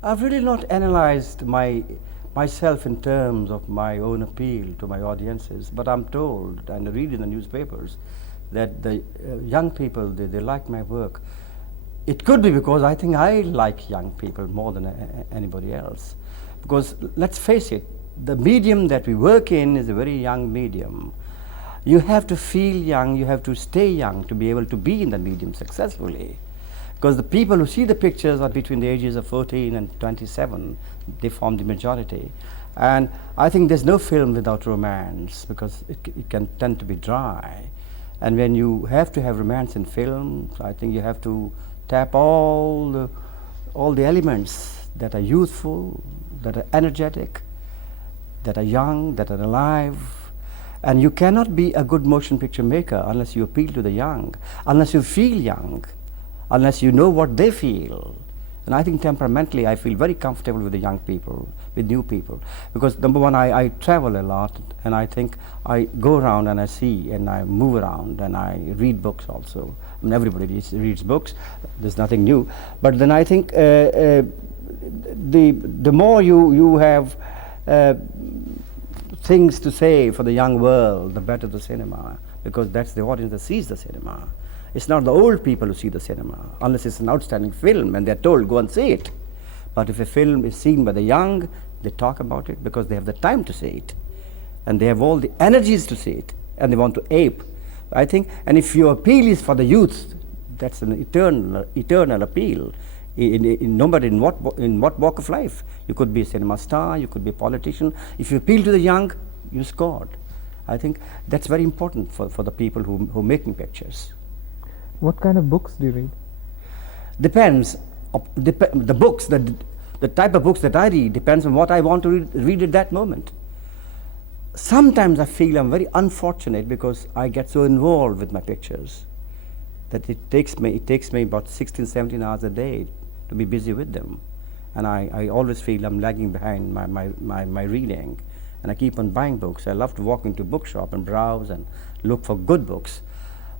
I've really not analyzed myself in terms of my own appeal to my audiences, but I'm told and I read in the newspapers that the young people, they like my work. It could be because I think I like young people more than anybody else. Because let's face it, the medium that we work in is a very young medium. You have to feel young, you have to stay young to be able to be in the medium successfully. Because the people who see the pictures are between the ages of 14 and 27, they form the majority. And I think there's no film without romance, because it can tend to be dry. And when you have to have romance in film, I think you have to tap all the elements that are youthful, that are energetic, that are young, that are alive. And you cannot be a good motion picture maker unless you appeal to the young, unless you feel young, unless you know what they feel. And I think temperamentally I feel very comfortable with the young people, with new people. Because number one, I travel a lot, and I think I go around and I see and I move around and I read books also. I mean, everybody reads books, there's nothing new. But then I think the more you have things to say for the young world, the better the cinema, because that's the audience that sees the cinema. It's not the old people who see the cinema, unless it's an outstanding film and they're told, go and see it. But if a film is seen by the young, they talk about it because they have the time to see it. And they have all the energies to see it, and they want to ape. I think, and if your appeal is for the youth, that's an eternal appeal. No matter in what walk of life. You could be a cinema star, you could be a politician. If you appeal to the young, you scored. I think that's very important for the people who are making pictures. What kind of books do you read? Depends. The books, the type of books that I read depends on what I want to read at that moment. Sometimes I feel I'm very unfortunate because I get so involved with my pictures that it takes me about 16, 17 hours a day to be busy with them. And I always feel I'm lagging behind my reading. And I keep on buying books. I love to walk into a bookshop and browse and look for good books.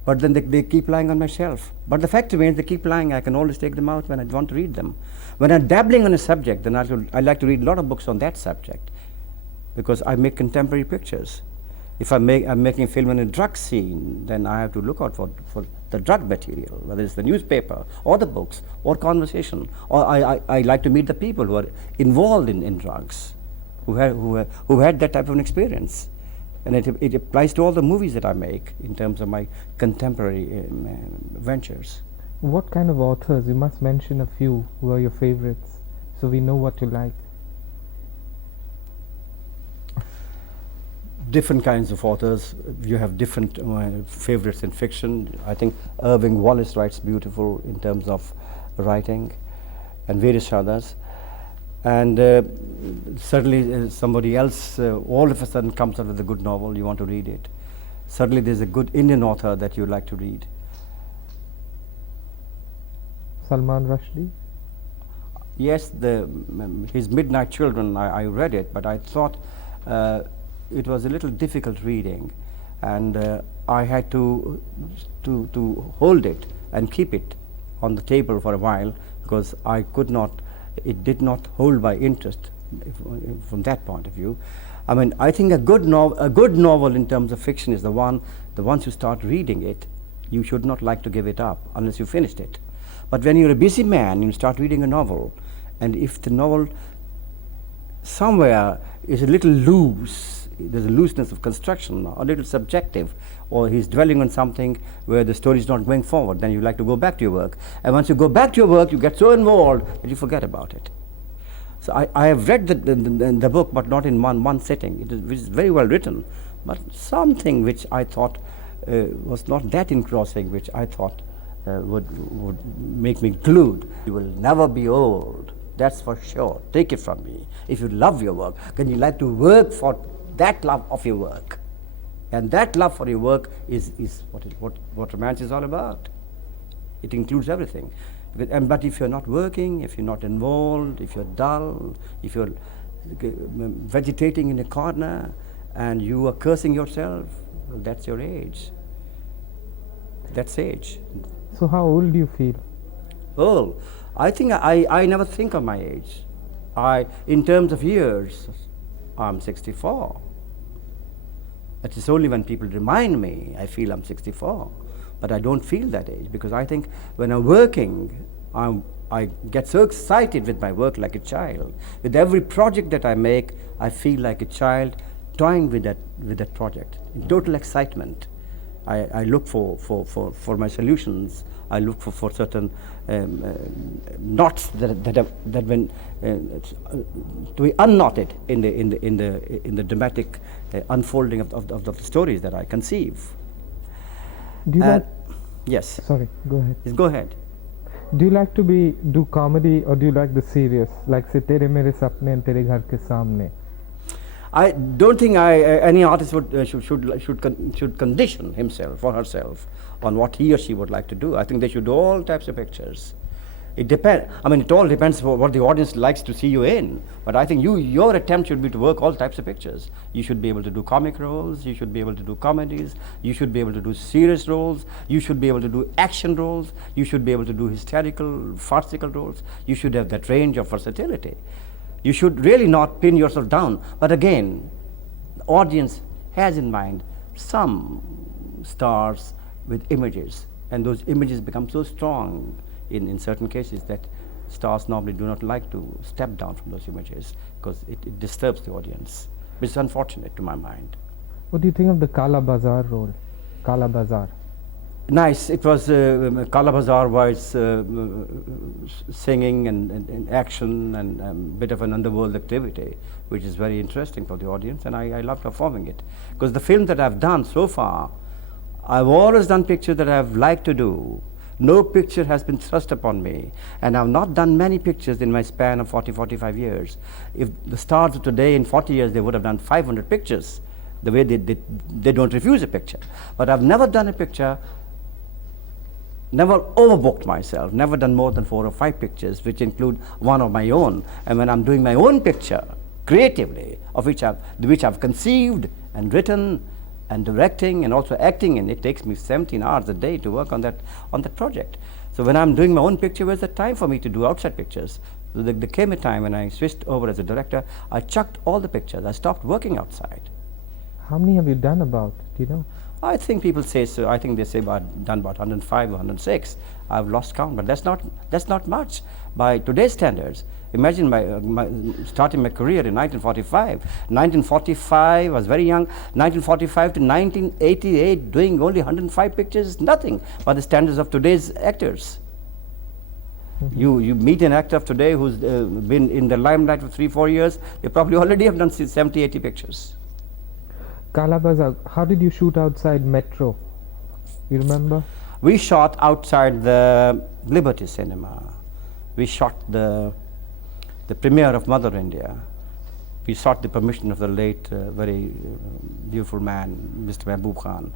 But then they keep lying on my shelf. But the fact remains, they keep lying. I can always take them out when I want to read them. When I'm dabbling on a subject, then I like to read a lot of books on that subject, because I make contemporary pictures. If I'm making a film in a drug scene, then I have to look out for the drug material, whether it's the newspaper or the books or conversation. Or I like to meet the people who are involved in drugs, who had that type of an experience. And it applies to all the movies that I make in terms of my contemporary ventures. What kind of authors? You must mention a few who are your favorites, so we know what you like. Different kinds of authors. You have different favorites in fiction. I think Irving Wallace writes beautiful in terms of writing, and various others. And certainly somebody else all of a sudden comes out with a good novel, you want to read it. Certainly there's a good Indian author that you like to read. Salman Rushdie? Yes, his Midnight Children, I read it, but I thought it was a little difficult reading, and I had to hold it and keep it on the table for a while, because I could not. It did not hold my interest from that point of view. I mean, I think a good novel in terms of fiction is once you start reading it, you should not like to give it up unless you finished it. But when you're a busy man, you start reading a novel, and if the novel somewhere is a little loose, there's a looseness of construction, or a little subjective, or he's dwelling on something where the story is not going forward, then you like to go back to your work. And once you go back to your work, you get so involved that you forget about it. So I have read the book, but not in one sitting. It is very well written, but something which I thought was not that engrossing, which I thought would make me glued. You will never be old, that's for sure. Take it from me. If you love your work, then you like to work for that love of your work. And that love for your work is what romance is all about. It includes everything. But if you're not working, if you're not involved, if you're dull, if you're vegetating in a corner and you are cursing yourself, well, that's your age. That's age. So how old do you feel? Oh, I think I never think of my age. in terms of years, I'm 64. It is only when people remind me, I feel I'm 64. But I don't feel that age, because I think when I'm working, I get so excited with my work like a child. With every project that I make, I feel like a child toying with that project, in total excitement. I look for my solutions. I look for certain knots that when to be unknotted in the dramatic unfolding of the stories that I conceive. Do you like? Yes. Sorry, go ahead. Yes, go ahead. Do you like to do comedy, or do you like the serious, like say Tere Mere Sapne and Tere Ghar Ke Samne? I don't think any artist should condition himself or herself on what he or she would like to do. I think they should do all types of pictures. It depends. I mean, it all depends on what the audience likes to see you in. But I think your attempt should be to work all types of pictures. You should be able to do comic roles. You should be able to do comedies. You should be able to do serious roles. You should be able to do action roles. You should be able to do hysterical, farcical roles. You should have that range of versatility. You should really not pin yourself down. But again, the audience has in mind some stars with images, and those images become so strong in certain cases that stars normally do not like to step down from those images, because it disturbs the audience. It's unfortunate to my mind. What do you think of the Kala Bazaar role? Kala Bazaar. Nice. It was Kala Bazaar was singing and action and a bit of an underworld activity, which is very interesting for the audience, and I love performing it. Because the film that I've done so far, I've always done pictures that I've liked to do. No picture has been thrust upon me, and I've not done many pictures in my span of 45 years. If the stars of today, in 40 years, they would have done 500 pictures, the way they don't refuse a picture. But I've never done a picture, never overbooked myself, never done more than 4 or 5 pictures, which include one of my own. And when I'm doing my own picture, creatively, of which I've conceived and written and directing and also acting in, it takes me 17 hours a day to work on that project. So when I'm doing my own picture, where's the time for me to do outside pictures? So there came a time when I switched over as a director, I chucked all the pictures, I stopped working outside. How many have you done about? Do you know? I think people say so. I think they say done about 105 or 106. I've lost count, but that's not much by today's standards. Imagine starting my career in 1945. 1945, I was very young. 1945 to 1988, doing only 105 pictures is nothing by the standards of today's actors. Mm-hmm. You meet an actor of today who's been in the limelight for 3-4 years, they probably already have done 70-80 pictures. Kala Bazaar, how did you shoot outside Metro? You remember? We shot outside the Liberty Cinema. We shot the premiere of Mother India. We sought the permission of the late, very beautiful man, Mr. Mehboob Khan.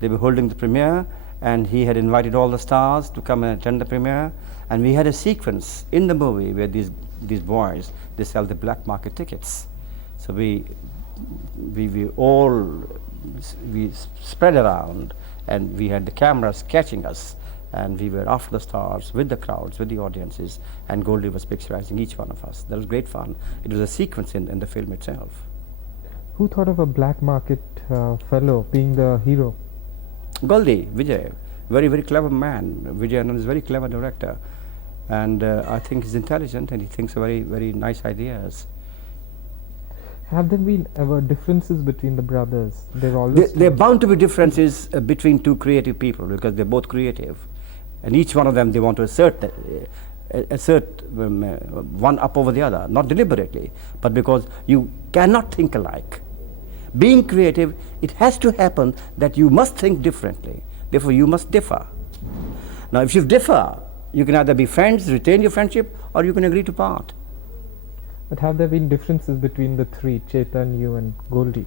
They were holding the premiere, and he had invited all the stars to come and attend the premiere. And we had a sequence in the movie where these boys, they sell the black market tickets. So we spread around, and we had the cameras catching us, and we were after the stars with the crowds, with the audiences, and Goldie was picturizing each one of us. That was great fun. It was a sequence in the film itself. Who thought of a black market fellow being the hero? Goldie, Vijay, very, very clever man. Vijay Anand is a very clever director, and I think he's intelligent, and he thinks very, very nice ideas. Have there been ever differences between the brothers? There are bound to be differences between two creative people, because they're both creative, and each one of them, they want to assert one up over the other, not deliberately, but because you cannot think alike. Being creative, it has to happen that you must think differently. Therefore, you must differ. Now, if you differ, you can either be friends, retain your friendship, or you can agree to part. But have there been differences between the three, Chetan, you and Goldie?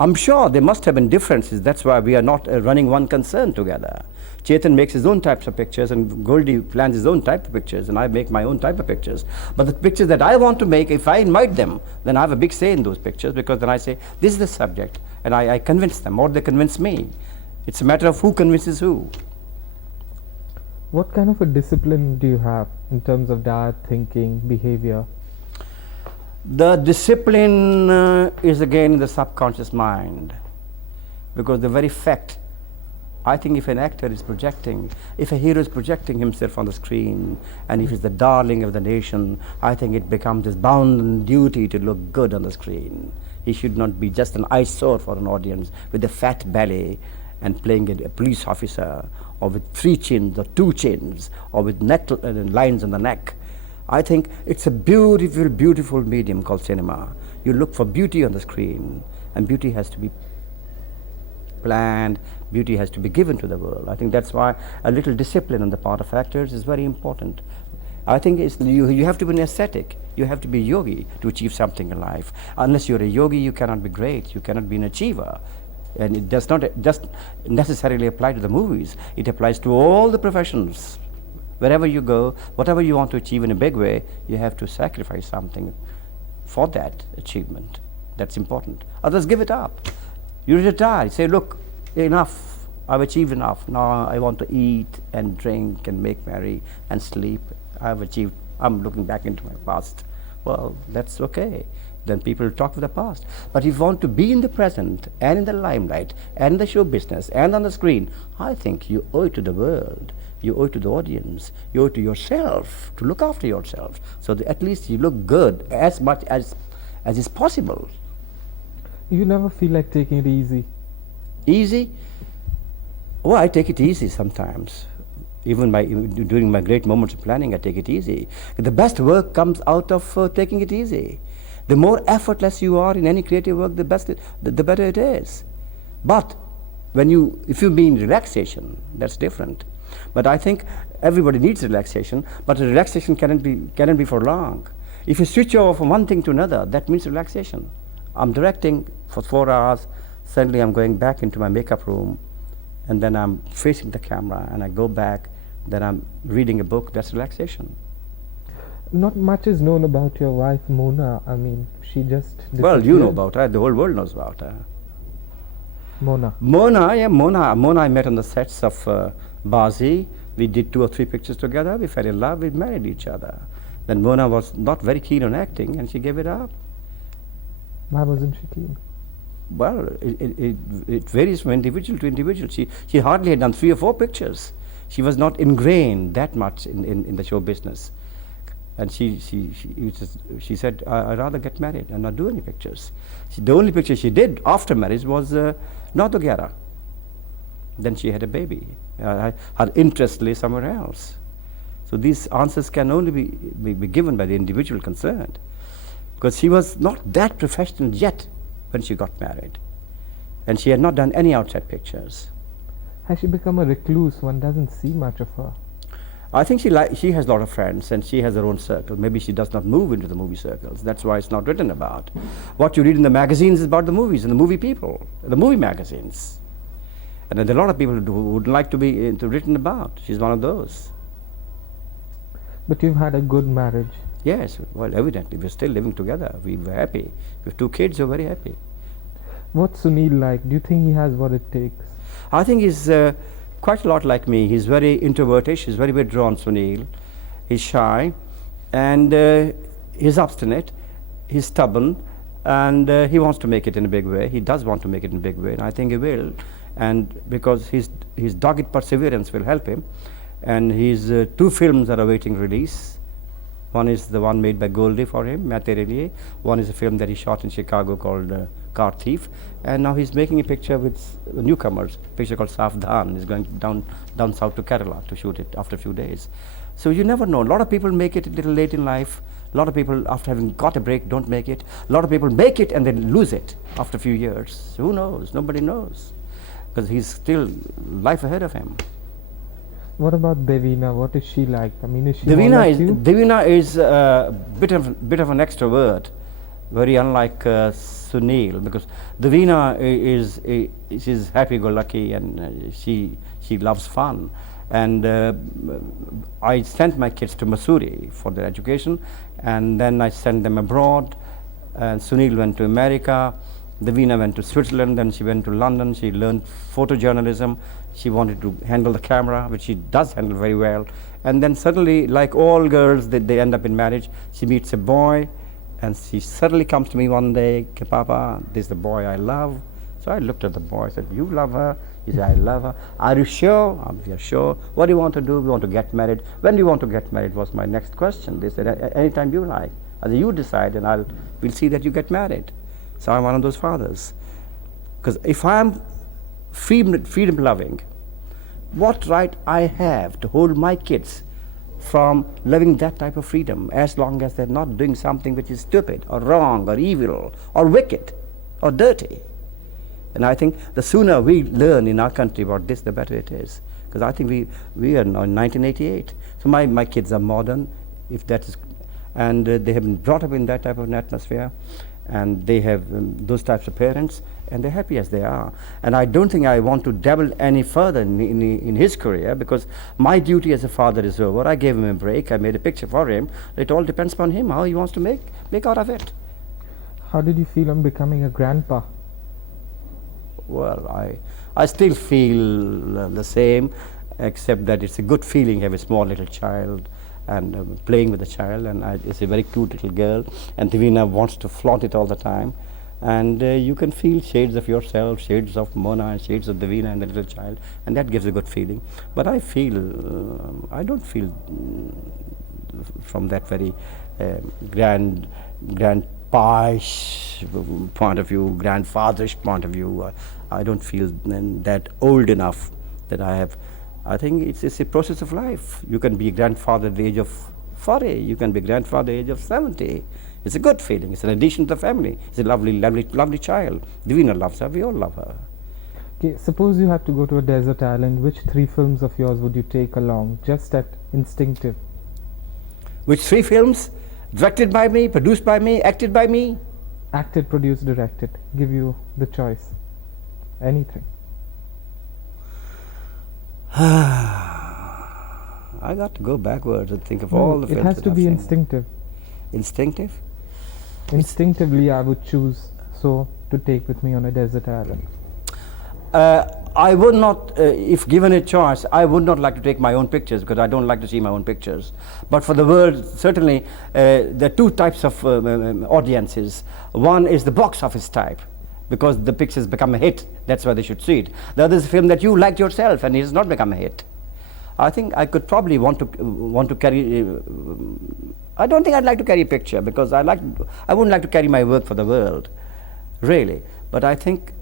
I'm sure there must have been differences. That's why we are not running one concern together. Chetan makes his own types of pictures, and Goldie plans his own type of pictures, and I make my own type of pictures. But the pictures that I want to make, if I invite them, then I have a big say in those pictures, because then I say, this is the subject, and I convince them, or they convince me. It's a matter of who convinces who. What kind of a discipline do you have in terms of diet, thinking, behavior? The discipline is again in the subconscious mind, because the very fact, I think if an actor is projecting, if a hero is projecting himself on the screen, and if he's the darling of the nation, I think it becomes his bounden duty to look good on the screen. He should not be just an eyesore for an audience with a fat belly and playing a police officer, or with 3 chins or 2 chins, or with lines on the neck. I think it's a beautiful, beautiful medium called cinema. You look for beauty on the screen, and beauty has to be planned, beauty has to be given to the world. I think that's why a little discipline on the part of actors is very important. I think you have to be an ascetic, you have to be a yogi to achieve something in life. Unless you're a yogi, you cannot be great, you cannot be an achiever. And it does not just necessarily apply to the movies, it applies to all the professions. Wherever you go, whatever you want to achieve in a big way, you have to sacrifice something for that achievement. That's important. Others give it up. You retire, you say, look, enough, I've achieved enough. Now I want to eat and drink and make merry and sleep. I've achieved, I'm looking back into my past. Well, that's okay. Then people talk of the past. But if you want to be in the present and in the limelight and in the show business and on the screen, I think you owe it to the world. You owe it to the audience. You owe it to yourself to look after yourself, so that at least you look good as much as is possible. You never feel like taking it easy? Easy? Oh, I take it easy sometimes. Even during my great moments of planning, I take it easy. The best work comes out of taking it easy. The more effortless you are in any creative work, the better it is. But if you mean relaxation, that's different. But I think everybody needs relaxation, but relaxation cannot be for long. If you switch over from one thing to another, that means relaxation. I'm directing for 4 hours, suddenly I'm going back into my makeup room, and then I'm facing the camera, and I go back, then I'm reading a book. That's relaxation. Not much is known about your wife, Mona. I mean, she just disappeared. Well, you know about her. The whole world knows about her. Mona. Mona, I met on the sets of Bazi. We did 2 or 3 pictures together. We fell in love. We married each other. Then Mona was not very keen on acting, and she gave it up. Why wasn't she keen? Well, it varies from individual to individual. She hardly had done 3 or 4 pictures. She was not ingrained that much in the show business. And she said, I'd rather get married and not do any pictures. The only picture she did after marriage was Navketan. Then she had a baby. Her interest lay somewhere else. So these answers can only be given by the individual concerned. Because she was not that professional yet when she got married. And she had not done any outside pictures. Has she become a recluse? One doesn't see much of her. I think she has a lot of friends, and she has her own circle. Maybe she does not move into the movie circles. That's why it's not written about. What you read in the magazines is about the movies and the movie people, the movie magazines. And there are a lot of people who would like to be written about. She's one of those. But you've had a good marriage. Yes, well, evidently. We're still living together. We were happy. We have 2 kids, we're very happy. What's Sunil like? Do you think he has what it takes? I think he's quite a lot like me. He's very introvertish. He's very withdrawn, Sunil. He's shy, and he's obstinate. He's stubborn, and he wants to make it in a big way. He does want to make it in a big way, and I think he will. And because his dogged perseverance will help him. And his 2 films are awaiting release. One is the one made by Goldie for him, Main Tere Liye. One is a film that he shot in Chicago called Car Thief. And now he's making a picture with newcomers, a picture called Savdhan. He's going down south to Kerala to shoot it after a few days. So you never know. A lot of people make it a little late in life. A lot of people, after having got a break, don't make it. A lot of people make it and then lose it after a few years. Who knows? Nobody knows. Because he's still life ahead of him. What about Devina? What is she like? I mean, is she more like you? Devina is a bit of an extrovert, very unlike Sunil, because Devina she's happy-go-lucky, and she loves fun. And I sent my kids to Missouri for their education, and then I sent them abroad. And Sunil went to America. Devina went to Switzerland, then she went to London. She learned photojournalism. She wanted to handle the camera, which she does handle very well. And then suddenly, like all girls, they end up in marriage. She meets a boy, And she suddenly comes to me one day, "Okay, Papa, this is the boy I love." So I looked at the boy, I said, "You love her?" He said, "I love her." "Are you sure?" "We are sure." "What do you want to do?" "We want to get married." "When do you want to get married?" was my next question. They said, Anytime you like. I said, "You decide and we'll see that you get married." So I'm one of those fathers. Because if I'm freedom loving, what right I have to hold my kids from living that type of freedom as long as they're not doing something which is stupid or wrong or evil or wicked or dirty. And I think the sooner we learn in our country about this, the better it is. Because I think we are now in 1988. So my kids are modern, if that is, and they have been brought up in that type of an atmosphere, and they have those types of parents, and they're happy as they are. And I don't think I want to dabble any further in his career, because my duty as a father is over. I gave him a break. I made a picture for him. It all depends upon him, how he wants to make out of it. How did you feel on becoming a grandpa? Well, I still feel the same, except that it's a good feeling to have a small little child and playing with the child, and it's a very cute little girl, and Divina wants to flaunt it all the time, and you can feel shades of yourself, shades of Mona, and shades of Divina and the little child, and that gives a good feeling. But I I don't feel from that very grandpa-ish point of view, grandfatherish point of view. I don't feel that old enough that I have. I think it's a process of life. You can be a grandfather at the age of 40. You can be a grandfather at the age of 70. It's a good feeling. It's an addition to the family. It's a lovely child. Divina loves her. We all love her. Okay, suppose you had to go to a desert island. Which 3 films of yours would you take along, just at instinctive? Which 3 films? Directed by me, produced by me, acted by me? Acted, produced, directed. Give you the choice. Anything. I got to go backwards and think of all the films. It has to be instinctive. Instinctive? Instinctively, I would choose so to take with me on a desert island. I would not, if given a choice, I would not like to take my own pictures, because I don't like to see my own pictures. But for the world, certainly, there are 2 types of audiences. One is the box office type, because the pictures become a hit. That's why they should see it. The other is a film that you liked yourself and it has not become a hit. I think I could probably want to carry. I don't think I'd like to carry a picture, because I wouldn't like to carry my work for the world, really. But I think,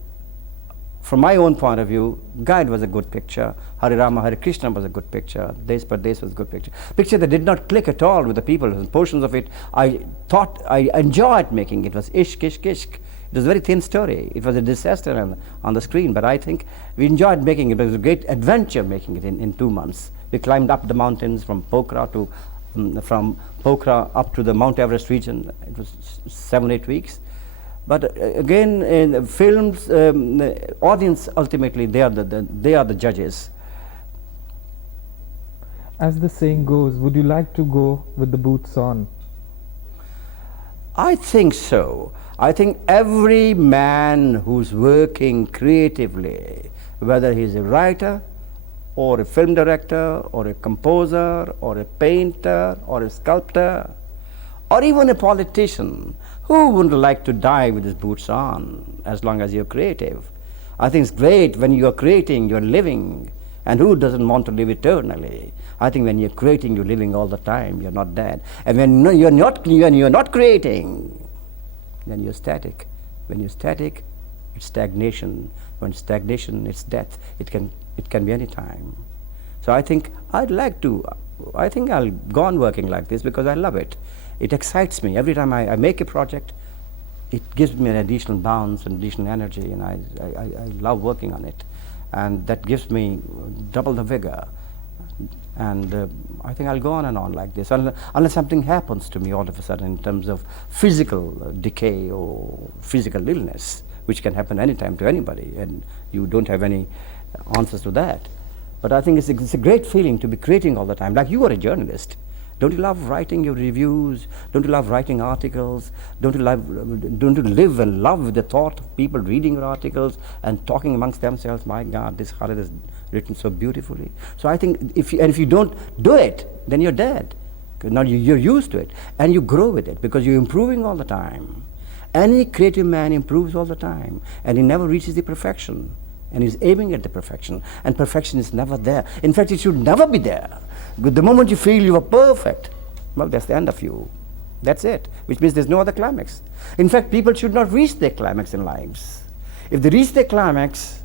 from my own point of view, Guide was a good picture. Hare Rama, Hare Krishna was a good picture. Des Pardes was a good picture. Picture that did not click at all with the people. Portions of it, I thought I enjoyed making. It was ishq, ishq, ishq. It was a very thin story. It was a disaster on the screen, but I think we enjoyed making it. It was a great adventure making it in 2 months. We climbed up the mountains from Pokhara up to the Mount Everest region. It was 7-8 weeks. But again, in films, the audience ultimately they are the judges. As the saying goes, would you like to go with the boots on? I think so. I think every man who's working creatively, whether he's a writer or a film director or a composer or a painter or a sculptor or even a politician, who wouldn't like to die with his boots on as long as you're creative? I think it's great when you're creating, you're living. And who doesn't want to live eternally? I think when you're creating, you're living all the time. You're not dead. And when you're not creating, then you're static. When you're static, it's stagnation. When stagnation, it's death. It can be any time. So I think I'll go on working like this because I love it. It excites me. Every time I make a project, it gives me an additional bounce and additional energy, and I love working on it. And that gives me double the vigor. And I think I'll go on and on like this, unless something happens to me all of a sudden in terms of physical decay or physical illness, which can happen anytime to anybody, and you don't have any answers to that. But I think it's a great feeling to be creating all the time. Like you are a journalist. Don't you love writing your reviews? Don't you love writing articles? Don't you live and love the thought of people reading your articles and talking amongst themselves? My God, this Khalid has written so beautifully. So I think if you don't do it, then you're dead. Now you're used to it, and you grow with it because you're improving all the time. Any creative man improves all the time, and he never reaches the perfection, and he's aiming at the perfection, and perfection is never there. In fact, it should never be there. The moment you feel you are perfect, well, that's the end of you. That's it, which means there's no other climax. In fact, people should not reach their climax in lives. If they reach their climax,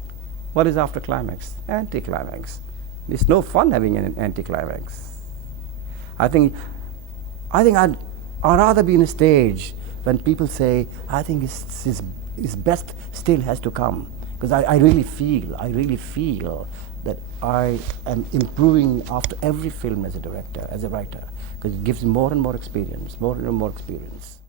what is after climax? Anticlimax. It's no fun having an anticlimax. I think I'd rather be in a stage when people say, I think his best still has to come. Because I really feel that I am improving after every film as a director, as a writer, because it gives more and more experience, more and more experience.